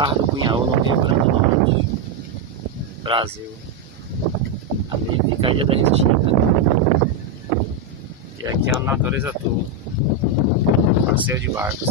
Barra do Cunhaú, no Rio Grande do Norte, Brasil. Ali fica a Ilha da Restinga. E aqui é a natureza toda, passeio de barcos.